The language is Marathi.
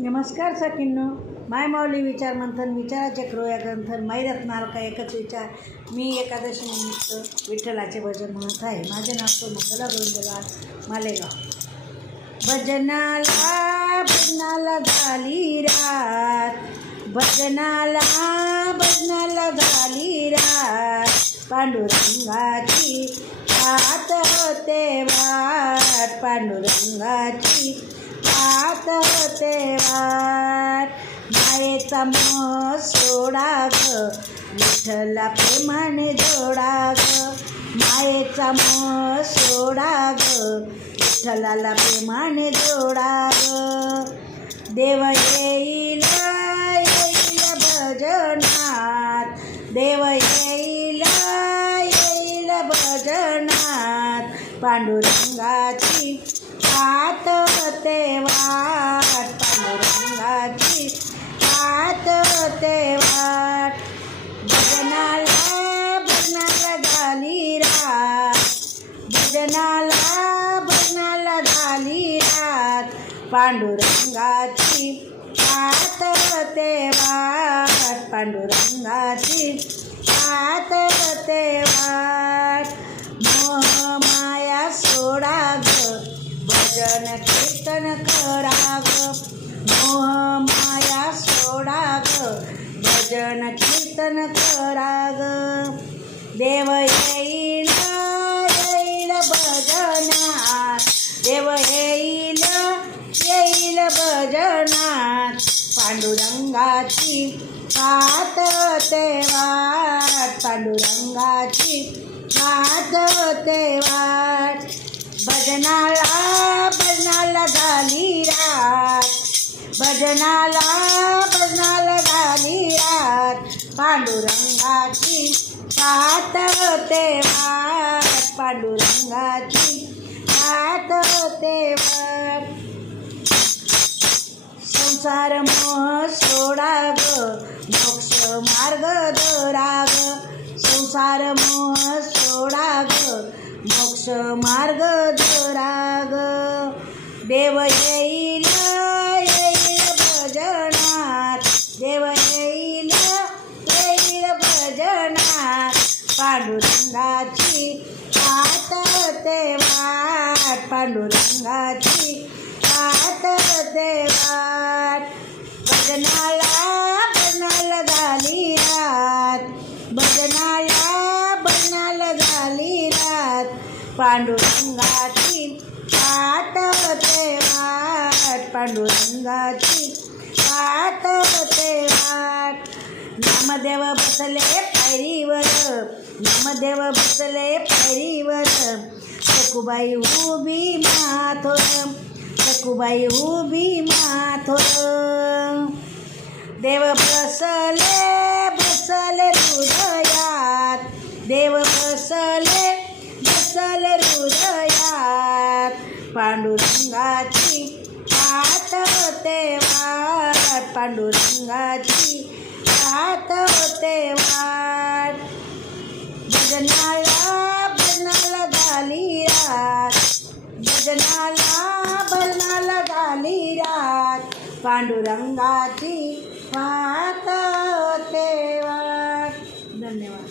नमस्कार सखींनो, माय माऊली विचार मंथन विचाराचे क्रोया ग्रंथन मैरत्नाल का एकच विचार. मी एकादशी निमित्त विठ्ठलाचे भजन म्हणत आहे. माझे नाव तो मंगला गोविंदलाल मालेगाव. भजनाला भजनाला झाली रात, भजनाला भजनाला झाली रात, पांडुरंगाची पाहत होते वाट, पांडुरंगाची पाहत होते वाट. मायेचा मोह सोडा ग, विठ्ठला प्रेमाने जोडा ग. मायेचा मोह सोडा ग, विठ्ठलाला प्रेमाने जोडा ग. देव येईल येईल भजनात, देव येईल येईल भजनात, पांडुरंगाची पाहत होते वाट, पांडुरंगाची पाहत होते वाट. भजनाला भजनाला झाली रात, भजनाला भजनाला झाली रात, पांडुरंगाची पाहत होते वाट, पांडुरंगाची पाहत होते वाट. मोह माया सोडा ग, भजन कीर्तन करा ग. मोह माया सोडा ग, भजन कीर्तन करा ग. देव येईल येईल भजनात, देव येईल येईल भजनात, पांडुरंगाची पाहत होते वाट, पांडुरंगाची पाहत होते वाट. भजनाला भजनाला झाली रात, भजनाला भजनाला झाली रात, पांडुरंगाची पाहत होते वाट, पांडुरंगाची पाहत होते वाट. संसार मोह सोडा ग, मोक्ष मार्ग धरा ग. संसार मोह सोडा ग, मोक्ष मार्ग धरा ग. देव येईल येईल भजनात, देव येईल येईल भजनात, पांडुरंगाची पाहत होते वाट, पांडुरंगाची पाहत होते वाट. भजनाला भजनाला झाली रात, भजनाला भजनाला झाली रात, पांडुरंगाची पाहत होते वाट, पांडुरंगाची पाहत होते वाट. नामदेव बसले पायरीवर, नामदेव बसले पायरीवर, सखुबाई उभी माथोर, सखुबाई उभी माथोर. देव बसले बसले हृदयात, देव बसले बसले हृदयात, पांडुरंगाची पाहत होते वाट, पांडुरंगाची पाहत होते वाट. भजनाला भजनाला झाली रात, भजनाला भजनाला झाली रात, पांडुरंगाची पाहत होते वाट. धन्यवाद.